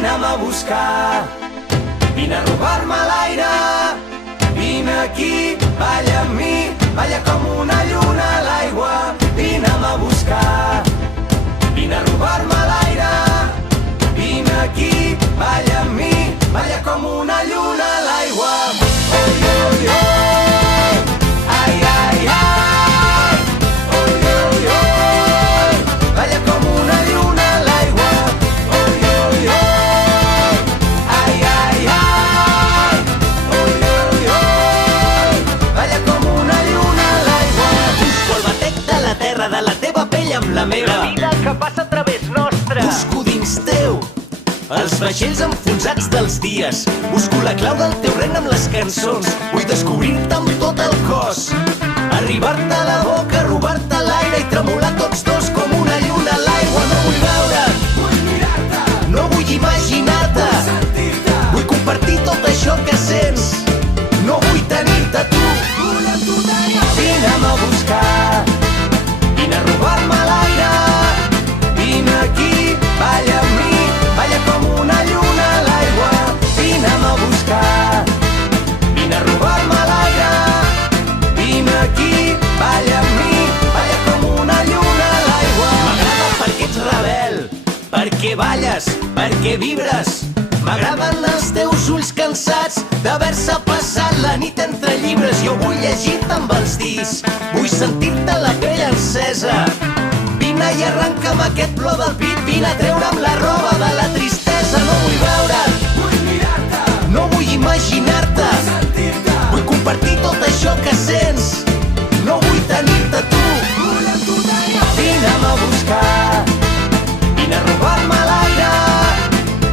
vine'm a buscar, vine a robar-me l'aire, vine aquí, balla amb mi, balla com una lluna a l'aigua, vine'm a buscar, vine a robar-me l'aire, vine aquí, balla amb mi, balla com una lluna a l'aigua. Oi, oi, oi, ai, ai, ai, oi, oi, oi, balla com una lluna a l'aigua. Oi, oi, oi, ai, ai, ai, oi, oi, oi, balla com una lluna a l'aigua. Busco el batec de la terra, de la teva pell amb la meva, La vida que passa a través nostre. busco dins teu els vaixells enfonsats dels dies. Busco la clau del teu regne amb les cançons. Vull descobrir-te amb tot el cos, arribar-te a la boca, robar-te l'aire i tremolar tots dos com una lluna a l'aigua. No vull veure't, vull mirar-te, no vull imaginar-te, sentir-te, vull compartir tot això que sents. No vull tenir-te tu, vull amb tu tenir. Vine'm a buscar, vine a robar-me l'aire, vine aquí, balla amb mi, balla com una lluna a l'aigua. Vine'm a buscar, vine a robar-me l'aire, vine aquí, balla amb mi, balla com una lluna a l'aigua. M'agrada perquè ets rebel, perquè balles, perquè vibres. M'agraden els teus ulls cansats d'haver-se passat la nit entre llibres. Jo vull llegir-te amb els dits, vull sentir-te la pell encesa. Vine i arrenca'm aquest plor del pit, vine a treure'm la roba de la tristesa. No vull veure't, vull mirar-te, no vull imaginar-te, sentir-te, vull compartir tot això que sents. No vull tenir-te tu, vull amb tu tenir. Vine'm a buscar, vine a robar-me l'aire,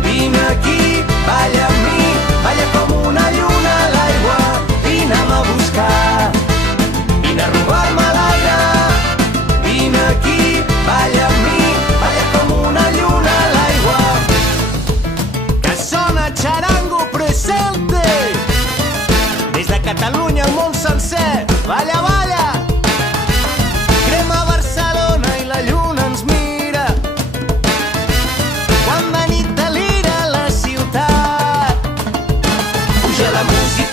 vine aquí, balla amb mi, balla com una lluna a l'aigua. Vine'm a buscar, vine a robar-me l'aire, vine aquí, balla amb mi, balla com una lluna a l'aigua. Que sona Charango Presente, des de Catalunya al món sencer. Balla, balla, crema Barcelona i la lluna ens mira, quan de nit delira la ciutat. Puja la música